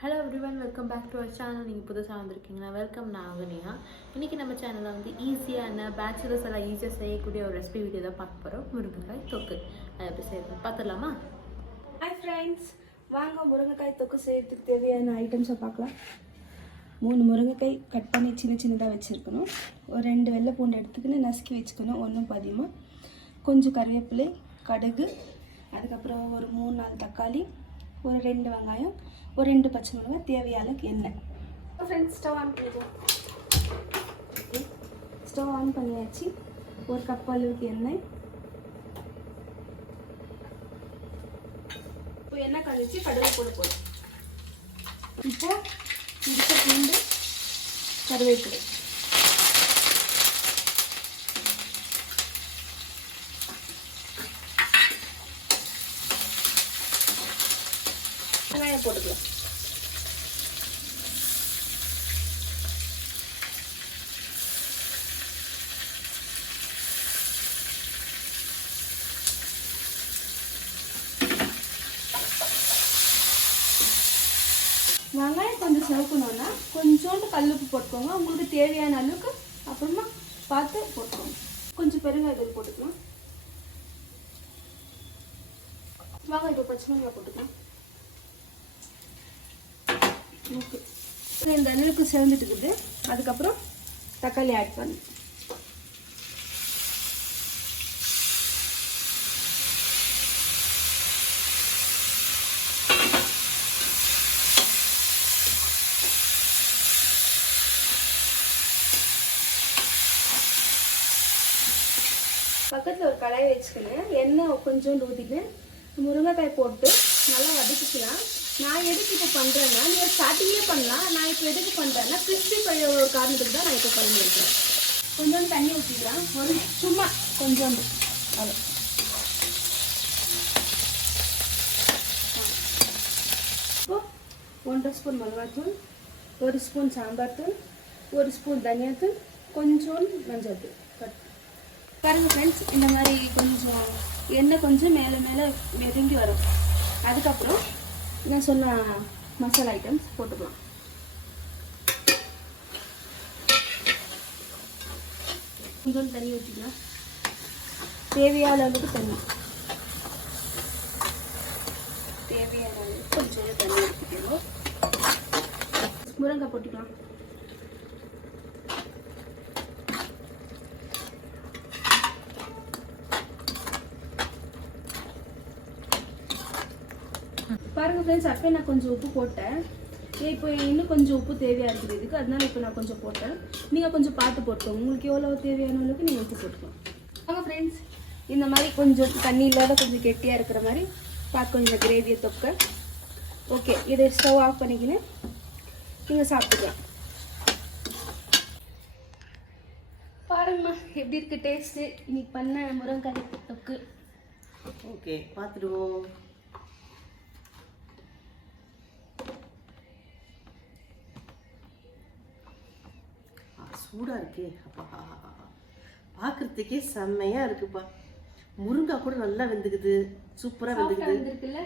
Hello everyone, welcome back to our channel. நீங்கள் புதுசாக வந்திருக்கீங்களா? வெல்கம். நான் அகனியா. இன்றைக்கி நம்ம சேனலில் வந்து ஈஸியான பேச்சுலர்ஸ் எல்லாம் ஈஸியாக செய்யக்கூடிய ஒரு ரெசிபி வீடியோ தான் பார்க்க போகிறோம். முருங்கைக்காய் தொக்கு அதை எப்படி செய்யணும் பார்த்துடலாமா? ஹாய் ஃப்ரெண்ட்ஸ், வாங்க முருங்கைக்காய் தொக்கு செய்யறதுக்கு தேவையான ஐட்டம்ஸை பார்க்கலாம். 3 முருங்கைக்காய் கட் பண்ணி சின்னதாக வச்சுருக்கணும். ஒரு 2 வெள்ளை பூண்டு எடுத்துக்கின்னு நசுக்கி வச்சுக்கணும், ஒன்றும் பாதியமாக. கொஞ்சம் கருவேப்பிலை, கடுகு, அதுக்கப்புறம் ஒரு 3-4 தக்காளி, ஒரு 2 வெங்காயம், ஒரு 2 பச்சை மிளகாய், தேவையான எண்ணெய். ஃப்ரெண்ட்ஸ், ஸ்டவ் ஆன் பண்ணிடுவோம். ஸ்டவ் ஆன் பண்ணியாச்சு. ஒரு கப் அளவுக்கு எண்ணெய். இப்போ எண்ணெய் கழிச்சு கடுகு போடும். இப்போ இடிச்ச பூண்டு, கருவேப்பிலை, வெங்காயம் போட்டுக்கலாம். வெங்காயம் கொஞ்சம் சிவக்கணும்னா கொஞ்சோண்டு கல்லுப்பு போட்டுக்கோங்க, உங்களுக்கு தேவையான அளவுக்கு. அப்புறமா பார்த்து போட்டுக்கோங்க. கொஞ்சம் பெருங்காயத்தூள் போட்டுக்கலாம். வாங்க இப்போ பச்சை மிளகாய் போட்டுக்கலாம். ஓகே, இந்த அளவுக்கு சேர்ந்துட்டு இருக்குது. அதுக்கப்புறம் தக்காளி ஆட் பண்ணு. பக்கத்தில் ஒரு கடாயை வச்சுக்கணும். எண்ணெய் கொஞ்சோண்டு ஊற்றிட்டு முருங்கைக்காய் போட்டு நல்லா வதக்கிக்கலாம். நான் எதுக்கு இப்போ பண்ணுறேன்னா, நீங்கள் ஸ்டார்டிங்கே பண்ணலாம். நான் இப்போ எதுக்கு பண்ணுறேன்னா, கிறிஸ்பி ஃப்ரை ஒரு காரணத்துக்கு தான் நான் இப்போ பண்ணியிருக்கேன். கொஞ்சோண்டு தண்ணி ஊற்றிக்கலாம். ஒரு சும்மா கொஞ்சோண்டு அவ்வளோ. இப்போ 1 ஸ்பூன் மிளகாத்தூள், 1 ஸ்பூன் சாம்பார் தூள், 1 ஸ்பூன் தனியாத்தூள், கொஞ்சோண்டு மஞ்சள் தூள். பாருங்கள் ஃப்ரெண்ட்ஸ், இந்த மாதிரி கொஞ்சம் எண்ணெய் கொஞ்சம் மேலே மெதுங்கி வரும். அதுக்கப்புறம் நான் சொன்ன மசாலா ஐட்டம்ஸ் போட்டுக்கலாம். கொஞ்சம் தண்ணி ஊற்றிக்கலாம். தேவையான அளவுக்கு தண்ணி, தேவையான அளவுக்கு கொஞ்சம் தண்ணி ஊற்றிக்கணும். முருங்கைக்காய் போட்டுக்கலாம். பாருங்கள் ஃப்ரெண்ட்ஸ், அப்போ நான் கொஞ்சம் உப்பு போட்டேன். இப்போ இன்னும் கொஞ்சம் உப்பு தேவையாக இருக்குது இதுக்கு, அதனால இப்போ நான் கொஞ்சம் போட்டேன். நீங்கள் கொஞ்சம் பார்த்து போட்டுக்கோங்க, உங்களுக்கு எவ்வளோ தேவையான அளவுக்கு நீங்கள் உப்பு போட்டுக்கலாம். வாங்க ஃப்ரெண்ட்ஸ், இந்த மாதிரி கொஞ்சம் தண்ணி இல்லாத கொஞ்சம் கெட்டியாக இருக்கிற மாதிரி பார்க்க இந்த கிரேவியை தொக்க. ஓகே, இதை ஸ்டவ் ஆஃப் பண்ணிக்கின்னு நீங்கள் சாப்பிட்டுக்கலாம். பாருங்கம்மா எப்படி இருக்குது டேஸ்ட்டு இன்னைக்கு பண்ண முருங்கைக்காய் தொக்கு. ஓகே, பார்த்துடுவோம். சூடாக இருக்கே, அப்பா பார்க்குறதுக்கே செம்மையாக இருக்குப்பா. முருங்காய் கூட நல்லா வெந்துக்குது, சூப்பராக வெந்துக்குது.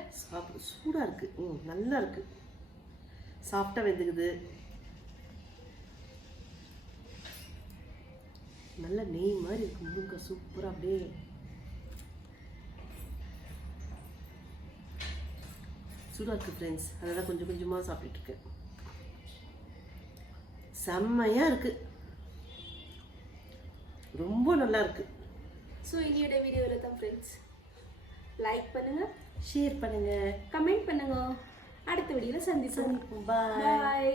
சூடாக இருக்குது, நல்லா இருக்குது, சாஃப்டாக வெந்துக்குது. நல்ல நெய் மாதிரி இருக்குது முருங்காய், சூப்பராக அப்படியே சூடாக இருக்குது ஃப்ரெண்ட்ஸ். அதெல்லாம் கொஞ்சம் கொஞ்சமாக சாப்பிட்டுருக்கேன். செம்மையாக இருக்குது, ரொம்ப நல்லா இருக்கு. ஸோ இனியோட வீடியோவில் தான் ஃப்ரெண்ட்ஸ், லைக் பண்ணுங்க, ஷேர் பண்ணுங்க, கமெண்ட் பண்ணுங்க. அடுத்த வீடியோவில் சந்திப்போம். பாய்.